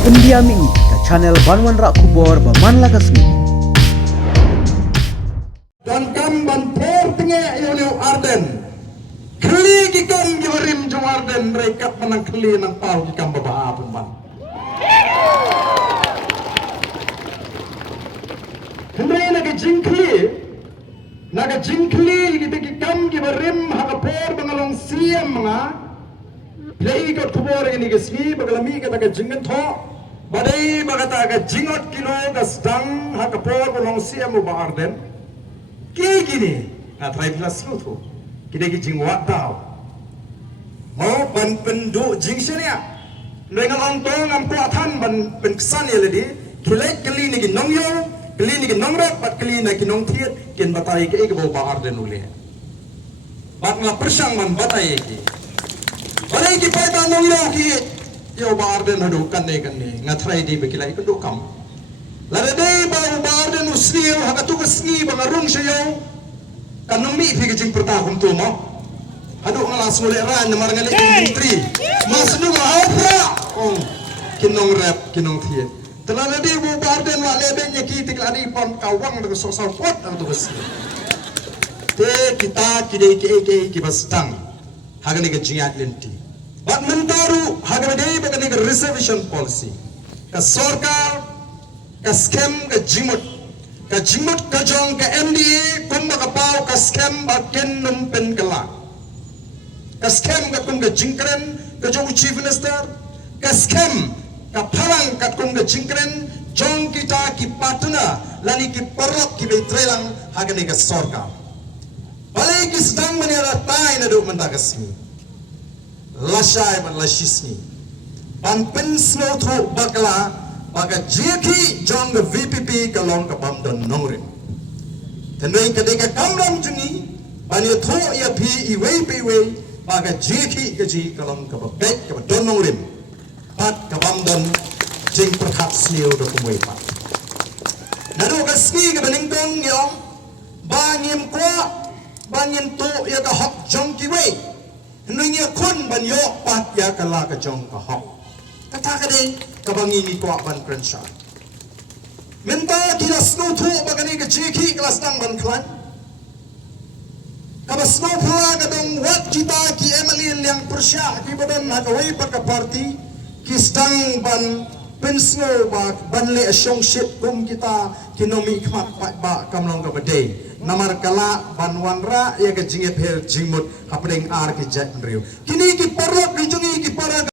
Pendiami ke channel Banwan Rak Kubor Baman Lagasmi. Dan kamban portenge yoliu Arden. Keli gikan giwarim jung Arden rekat menang keli nang pau gikam baba pemban. Hendai naga jingkli gitu gikam giwarim hagapor bangalong siam mga. Play got kubor ini gesmi bagalami kata ke jingan tho. Badai bagata ke jingot kilo gasdang hagapor bangalong siam uba Arden. Kini gini, nak try belas lu tu. Kita jing wat tau. Mau ban penduk jing sini ya. Dengan orang tu ngampu atan ban penkesan ya ledi. Kilek keli ni ginong yo, keli ni ginong rat, bat keli ni ginong tiat. Kin batai ke bau bahar dan ule. Bat ngap persang man batai ke. Batai ke pai nong yo ki. Yo bahar dan hadu kan ni. Ngat try di bekilai keduk kam. Laradai bau bahar dan usni yo hakatu kesni bangarung sayo. Kanong mi pigijing pertahun tu mo. Hadu ngalas mulai ran namar ngali menteri. Mas nu ngapra. Kinong rap kinong thiet. Laradai bau bahar dan wa lebenya ki tikladi pon kawang dengan sosok pot atau kesni. Te kita kidai ke kibastang. Hagani ke jingat lenti. Bat mentaru hagani bagani ke reservation policy. Ka sarkar ka scam ka jimut ka jong ka MDA kumba ka pau ka scam ba ken num pen kala ka scam ka kum ka jingkren ka jong chief minister ka scam ka phalang ka kum ka jingkren jong kita ki partner lani ki perok ki betrelang hagani ka sarkar balai ki sedang menera tai na do mendagasmi lasai ban lasisni ban pen slow through bakla baga jeki jong the VPP kalong kabam don nongrim. Tenoi kadeka kamram jungi bani tho ya phi iwei piwei baga jeki kaji kalong kabam bek kabam don nongrim. Pat kabam don jing perhat sniu do kumoi pat. Nado kasni ka baning dong yong bangim kwa bangim to ya ka hok jong ki wei. Tenoi nya kun ban yo pat ya kala ka jong ka hok. Kata kadang kabangi ni tua ban Crenshaw. Minta kita snow tu bagani ke jeki kelas tang ban klan. Kabas snow pula kadang wat kita ki Emily yang persya ki badan hagawai pada parti ki stang ban pensno ban le asyong ship kum kita kinomi khmat ba kamlong ka badai. Namar kala ban wanra ya ke jingep her jingmut hapdeng ar ki jat riu. Kini ki parok ki jungi ki para